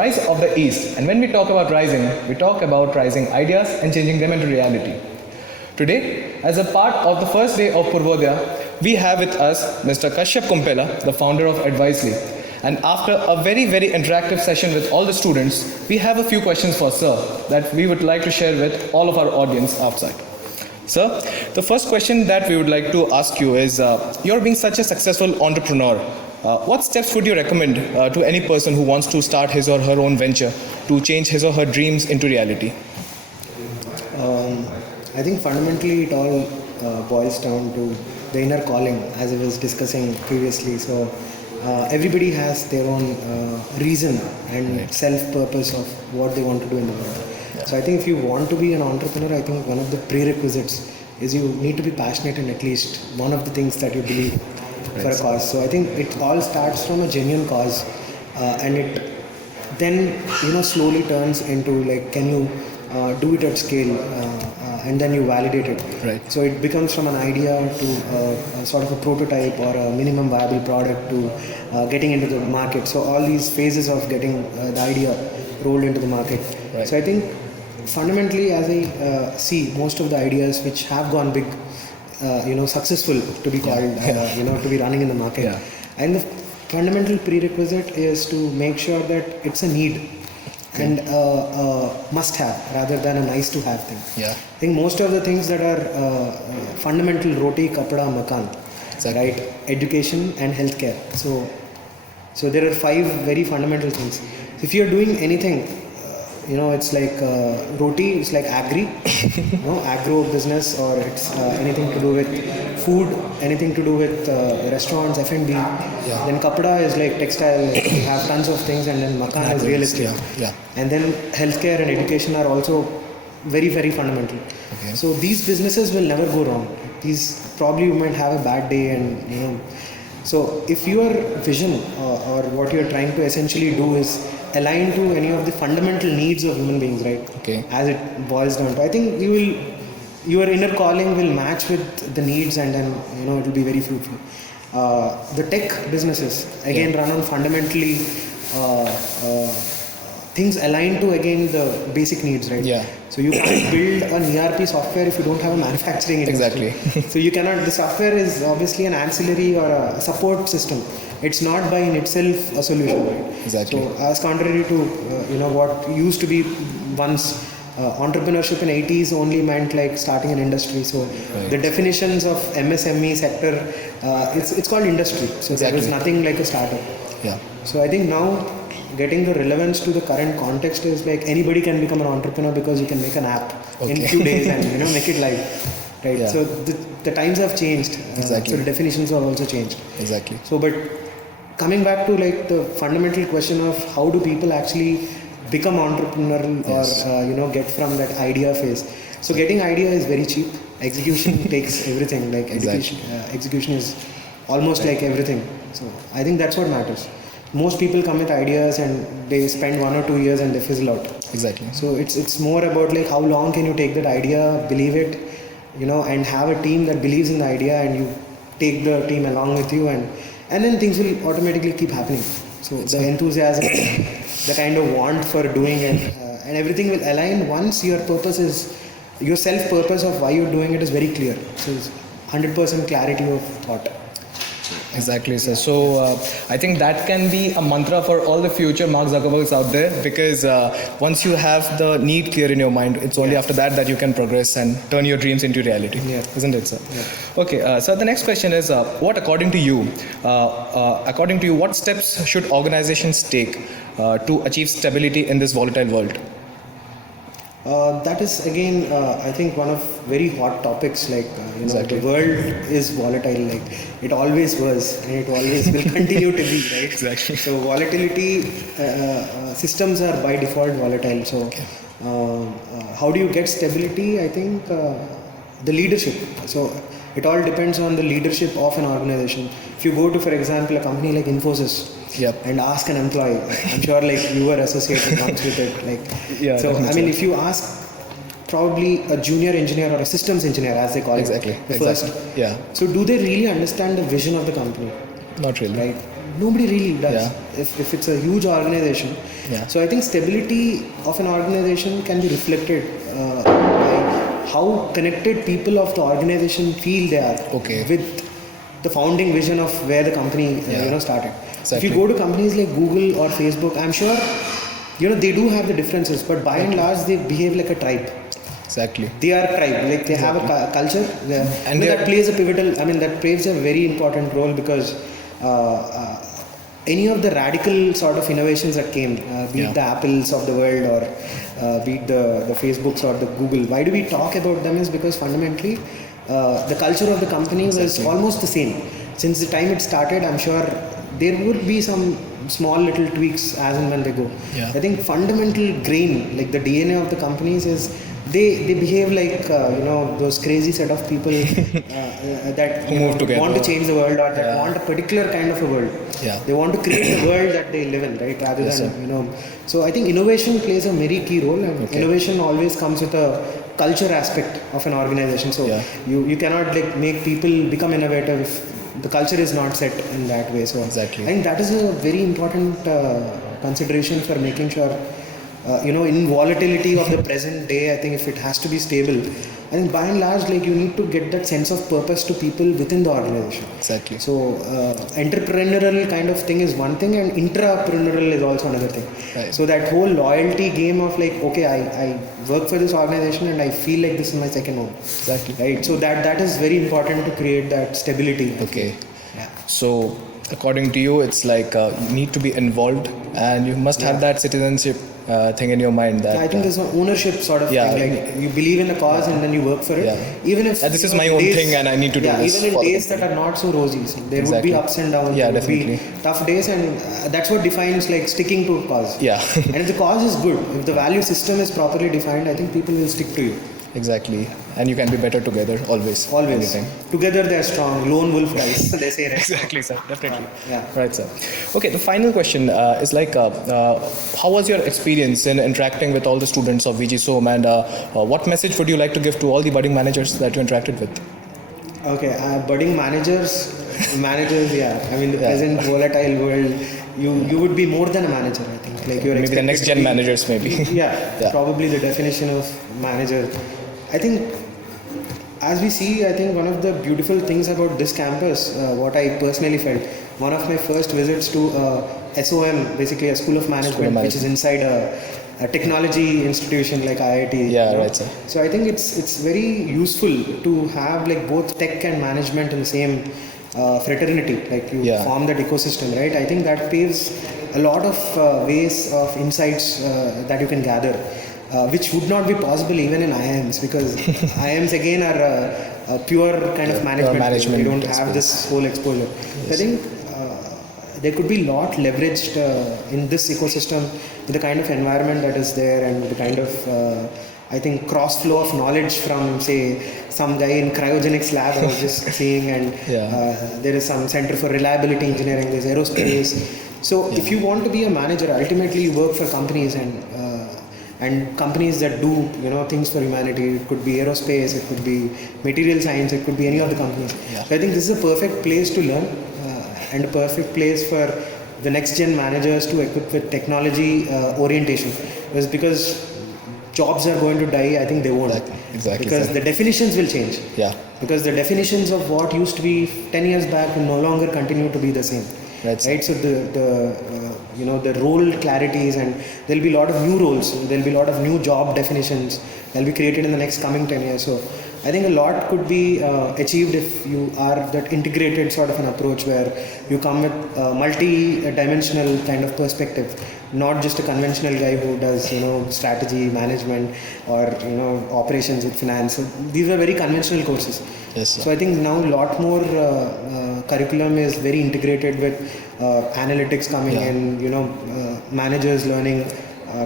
Rise of the East. And when we talk about rising, we talk about rising ideas and changing them into reality. Today, as a part of the first day of Purvodaya, we have with us Mr. Kashyap Kumpela, the founder of Advisely. And after a very, very interactive session with all the students, we have a few questions for Sir that we would like to share with all of our audience outside. Sir, the first question that we would like to ask you is, you're being such a successful entrepreneur. What steps would you recommend to any person who wants to start his or her own venture to change his or her dreams into reality? I think fundamentally it all boils down to the inner calling, as I was discussing previously. So everybody has their own reason and self-purpose of what they want to do in the world. So I think if you want to be an entrepreneur, I think one of the prerequisites is you need to be passionate in at least one of the things that you believe for a cause. So I think it all starts from a genuine cause, and it then slowly turns into like, can you do it at scale, and then you validate it. Right. So it becomes from an idea to a sort of a prototype or a minimum viable product to getting into the market. So all these phases of getting the idea rolled into the market. Right. So I think fundamentally, as I see most of the ideas which have gone big, successful to be called, to be running in the market. Yeah. And the fundamental prerequisite is to make sure that it's a need and must have rather than a nice to have thing. Yeah. I think most of the things that are fundamental, roti, kapda, makan, right? Education and healthcare. So there are 5 very fundamental things. If you're doing anything, it's like roti, it's like agri, agro business, or it's anything to do with food, anything to do with restaurants, F&B. Yeah. Then kapda is like textile, you have tons of things, and then makan is real estate. Yeah. And then healthcare and education are also very, very fundamental. Okay. So these businesses will never go wrong. These probably you might have a bad day, and so if your vision or what you're trying to essentially do is aligned to any of the fundamental needs of human beings, right? Okay. As it boils down to, I think your inner calling will match with the needs, and then it will be very fruitful. The tech businesses again run on fundamentally things aligned to again the basic needs, right? Yeah. So you can't build an ERP software if you don't have a manufacturing industry. Exactly. So you cannot. The software is obviously an ancillary or a support system. It's not by in itself a solution, right? Exactly. So as contrary to what used to be once, entrepreneurship in 80s only meant like starting an industry. So the definitions of MSME sector, it's called industry. So there is nothing like a startup. Yeah. So I think now getting the relevance to the current context is like anybody can become an entrepreneur because you can make an app in a few days and make it live, right? Yeah. So the times have changed. Exactly. So the definitions have also changed. Exactly. So but coming back to like the fundamental question of how do people actually become entrepreneurial or get from that idea phase. So getting idea is very cheap. Execution takes everything. Like execution is almost like everything. So I think that's what matters. Most people come with ideas and they spend 1 or 2 years and they fizzle out. Exactly. So it's more about like how long can you take that idea, believe it, and have a team that believes in the idea, and you take the team along with you, and then things will automatically keep happening. So the enthusiasm, the kind of want for doing it, and everything will align once your self-purpose of why you're doing it is very clear. So it's 100% clarity of thought. Exactly, sir. So I think that can be a mantra for all the future Mark Zuckerbergs out there, because once you have the need clear in your mind, it's only after that you can progress and turn your dreams into reality. Yeah. Isn't it, sir? Yeah. Okay, so the next question is, what according to you, what steps should organizations take to achieve stability in this volatile world? That is again, I think one of very hot topics. Like Exactly. the world is volatile. Like it always was, and it always will continue to be. Right. Exactly. So volatility systems are by default volatile. So how do you get stability? I think the leadership. So it all depends on the leadership of an organization. If you go to, for example, a company like Infosys. Yep. And ask an employee. I'm sure like you were associated once with it. Like, Yeah, so I definitely. mean, if you ask probably a junior engineer or a systems engineer, as they call Exactly. it, the Exactly. first. Yeah. So do they really understand the vision of the company? Not really. Right? Nobody really does. Yeah. If it's a huge organization. Yeah. So I think stability of an organization can be reflected by how connected people of the organization feel they are Okay. with the founding vision of where the company Yeah. started. Exactly. If you go to companies like Google or Facebook, I'm sure they do have the differences, but by and large they behave like a tribe. Exactly. They are a tribe, like they have a culture, And that plays a pivotal. I mean, that plays a very important role because any of the radical sort of innovations that came, be Yeah. it the Apples of the world or be it the Facebooks or the Google. Why do we talk about them? Is because fundamentally the culture of the company was Exactly. almost the same since the time it started. I'm sure there would be some small little tweaks as and when they go. Yeah. I think fundamental grain, like the DNA of the companies, is they behave like those crazy set of people that Who move together. want to change the world or that Yeah. want a particular kind of a world. Yeah. They want to create the world that they live in, right? Rather Yes, than sir. So I think innovation plays a very key role, and Okay. innovation always comes with a culture aspect of an organization. So Yeah. you cannot like make people become innovative if the culture is not set in that way. So Exactly. I think that is a very important consideration for making sure in volatility of the present day. I think if it has to be stable, I think by and large, like you need to get that sense of purpose to people within the organization. Exactly. So entrepreneurial kind of thing is one thing, and intrapreneurial is also another thing. Right. So that whole loyalty game of like, okay, I work for this organization and I feel like this is my second home. Exactly. Right. So that is very important to create that stability. Okay. Yeah. So, according to you, it's like you need to be involved, and you must have that citizenship thing in your mind. That I think there's an ownership sort of Yeah. thing. Like you believe in the cause and then you work for it. Yeah. Even if This is my own thing and I need to do this Even in for the days that are not so rosy, so there would Exactly. be ups and downs. Yeah, there would be definitely. tough days, and that's what defines like sticking to a cause. Yeah. And if the cause is good, if the value system is properly defined, I think people will stick to you. Exactly. And you can be better together always. Always. Anything. Together they are strong. Lone wolf dies. They say, right? Exactly, sir. Definitely. Yeah. Right, sir. Okay, the final question is like, how was your experience in interacting with all the students of VG SOM, and what message would you like to give to all the budding managers that you interacted with? Okay, budding managers, yeah. I mean, the Yeah. present volatile world, you would be more than a manager. I think, like you're Maybe the expected next to gen be- managers, maybe. Yeah, Yeah. probably the definition of manager. I think, as we see, I think one of the beautiful things about this campus, what I personally felt, one of my first visits to SOM, basically a school of management, which is inside a technology institution like IIT. Yeah, right, sir. So I think it's very useful to have like both tech and management in the same fraternity. Like you Yeah. form that ecosystem, right? I think that paves a lot of ways of insights that you can gather. Which would not be possible even in IIMs, because IIMs again are a pure kind of management. management You don't have experience. this whole exposure. I think there could be a lot leveraged in this ecosystem with the kind of environment that is there, and the kind of I think cross flow of knowledge from, say, some guy in cryogenics lab I was just seeing, and Yeah. there is some center for reliability engineering, there's aerospace. So if you want to be a manager, ultimately you work for companies, and companies that do things for humanity. It could be aerospace, it could be material science, it could be any of the companies. Yeah. So I think this is a perfect place to learn, and a perfect place for the next gen managers to equip with technology orientation. Because jobs are going to die, I think they won't. Exactly, Because sir. the definitions will change. Yeah. Because the definitions of what used to be 10 years back will no longer continue to be the same. Right, sir. Right. So the role clarities, and there'll be a lot of new roles. There'll be a lot of new job definitions that'll be created in the next coming 10 years. So I think a lot could be achieved if you are that integrated sort of an approach where you come with a multi-dimensional kind of perspective, not just a conventional guy who does strategy management or operations with finance. So these are very conventional courses. Yes, sir. So I think now a lot more curriculum is very integrated with analytics coming Yeah. in, managers learning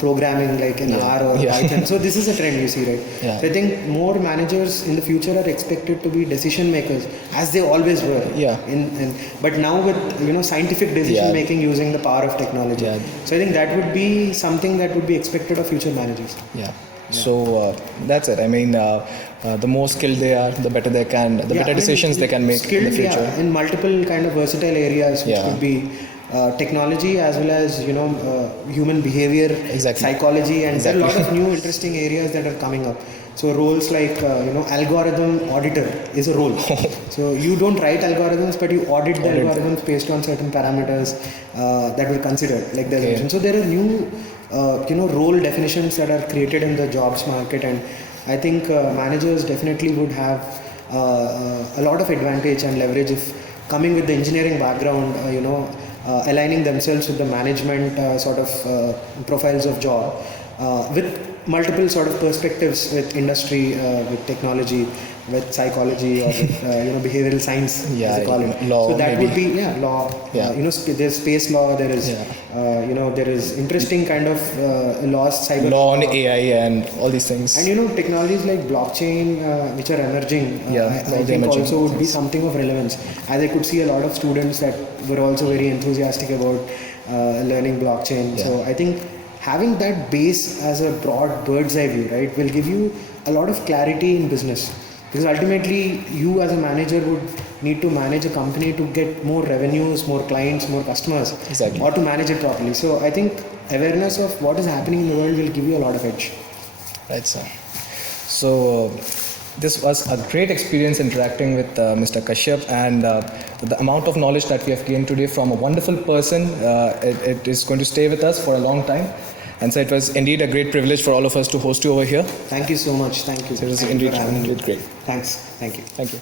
programming like in R or Yeah. Python. So this is a trend you see, right? Yeah. So I think more managers in the future are expected to be decision makers, as they always were. Yeah. But now with scientific decision Yeah. making using the power of technology. Yeah. So I think that would be something that would be expected of future managers. Yeah. So that's it. I mean, the more skilled they are, the better they can, the Yeah, better I mean, decisions they can make in skilled, the future. in multiple kind of versatile areas, which Yeah. could be technology as well as human behavior, Exactly. psychology, and there are a lot Exactly. of new interesting areas that are coming up. So roles like algorithm auditor is a role. So you don't write algorithms, but you audit the Audit. algorithms based on certain parameters that were considered, like the Okay. assumption. So there are new role definitions that are created in the jobs market, and I think managers definitely would have a lot of advantage and leverage if coming with the engineering background, aligning themselves with the management sort of profiles of job with multiple sort of perspectives with industry, with technology, with psychology, or with behavioral science, Yeah, as they call it. law So that maybe. would be law. Yeah. There's space law. There is there is interesting kind of laws, cyber Law on AI and all these things. and technologies like blockchain, which are emerging, Yeah, I all the think emerging also would be things. something of relevance. As I could see a lot of students that were also very enthusiastic about learning blockchain. Yeah. So I think having that base as a broad bird's eye view, right, will give you a lot of clarity in business. Because ultimately, you as a manager would need to manage a company to get more revenues, more clients, more customers, Exactly. or to manage it properly. So I think awareness of what is happening in the world will give you a lot of edge. Right, sir. So this was a great experience interacting with Mr. Kashyap, and the amount of knowledge that we have gained today from a wonderful person, it is going to stay with us for a long time. And so it was indeed a great privilege for all of us to host you over here. Thank you so much. Thank you. So it was Thank you indeed, for having me. indeed great. Thanks. Thank you. Thank you.